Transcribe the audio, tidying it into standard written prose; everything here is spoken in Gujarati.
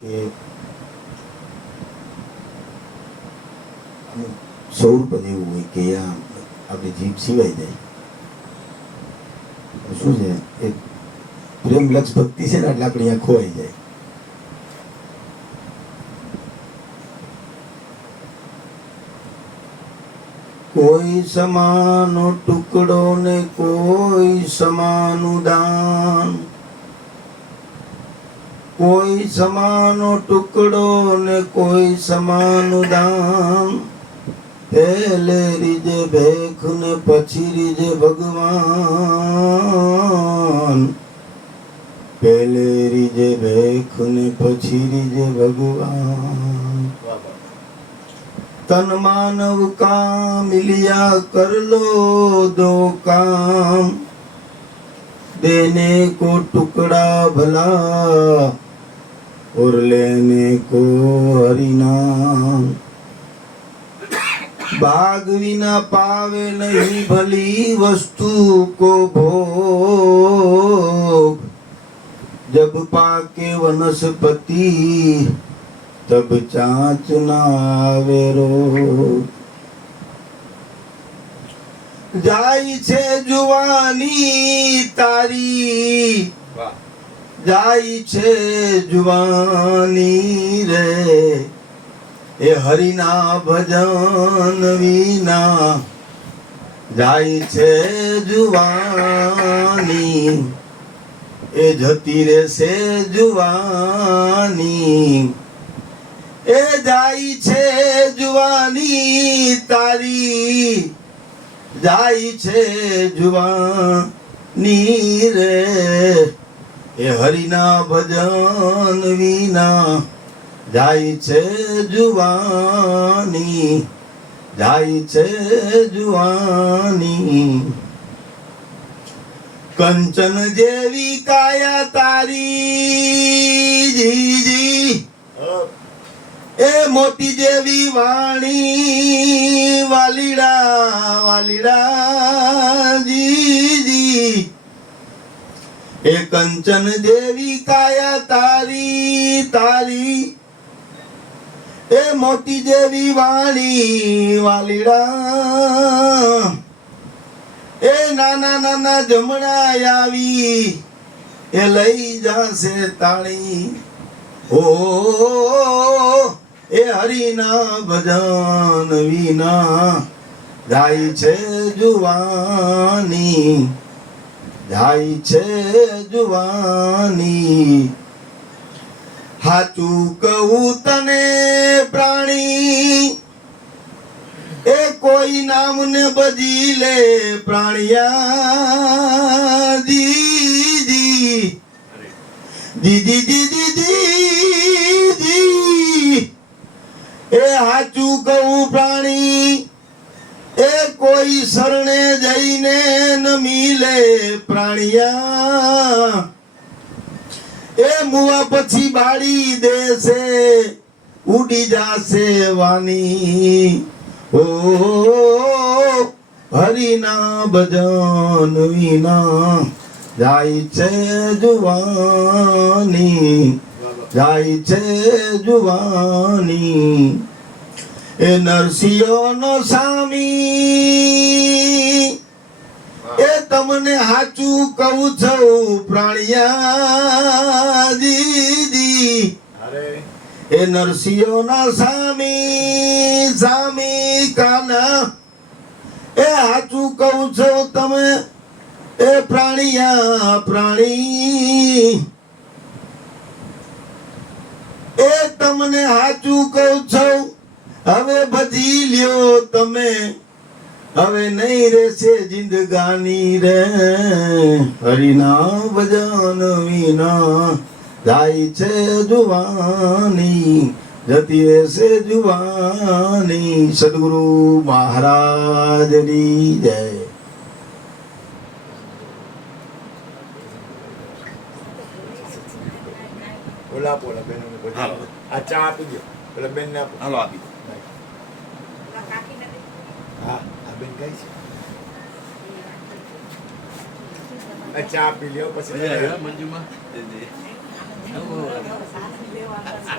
કે અમુક સ્વરૂપ જ એવું હોય કે આ આપણી જીભ સિવાય જાય. શું છે એ પ્રેમ લક્ષ ભક્તિ છે ને એટલે આપણે અહીંયા ખોવાઈ જાય. કોઈ સમાનો ટુકડો ને કોઈ સમાનું દાન, કોઈ સમાનો ટુકડો ને કોઈ સમાનું દાન. પહેલે રીજે ભેખ ને પછી રીજે ભગવાન, પહેલે રીજે ભેખ ને પછી રીજે ભગવાન. तन मानव का मिलिया कर लो दो काम, देने को टुकड़ा भला और लेने को हरि नाम. भाग विना पावे नहीं भली वस्तु को भोग, जब पाके वनस्पति तब चाच ना आवे रोग. જાય છે જુવાની તારી, જાય છે જુવાની રે, એ હરિના ભજન વિના જાય છે જુવાની, એ જતી રહેશે જુવાની. એ જાય છે જુવાની તારી, જાય છે જુવાની રે, એ હરિના ભજન વિના જાય છે જુવાની, જાય છે જુવાની. કંચન જેવી કાયા તારી જીજી, એ મોતી જેવી વાણી વાલીડા વાલીડા જીજી. એ કંચન જેવી કાયા તારી તારી, એ મોતી જેવી વાણી વાલીડા. એ નાના નાના જમણા આવી, એ લઈ જાશે તાળી. ઓ એ હરિના ભજન વિના જાય છે જુવાની, જાય છે જુવાની. હાચું કહું તને પ્રાણી, એ કોઈ નામ ને બજી લે પ્રાણિયા જીજી જીજી જીજી જીજી. એ હાચું કહું પ્રાણી, એ કોઈ શરણે જઈને ન મિલે પ્રાણિયા. એ મુવા પછી બાળી દેશે ઉડી જાશે વાની. ઓ હરિના ભજન વિના જાય છે જુવાની, જાય છે જુવાની. એ નરસિંહનો સ્વામી, એ તમને હાચું કહું છું પ્રાણિયા દીદી. એ નરસિંહના સ્વામી સ્વામી કાના, એ હાચું કહું છું તમે એ પ્રાણિયા પ્રાણી. એ તમને હાચું કહું છું હવે ભજી લ્યો તમે, હવે નહીં રહેશે જિંદગાની રે. હરિના ભજન વિના જાય છે જુવાની, જતી રહેશે જુવાની. સદગુરુ મહારાજની જય. બોલા બોલા બેનો ને બોલા. આ ચા આપી દો પેલા બેન ને આપો. હાલો આપી દો. હા આ બેન કઈ છે? આ ચા પી લ્યો પછી મંજુમાં અનુભવ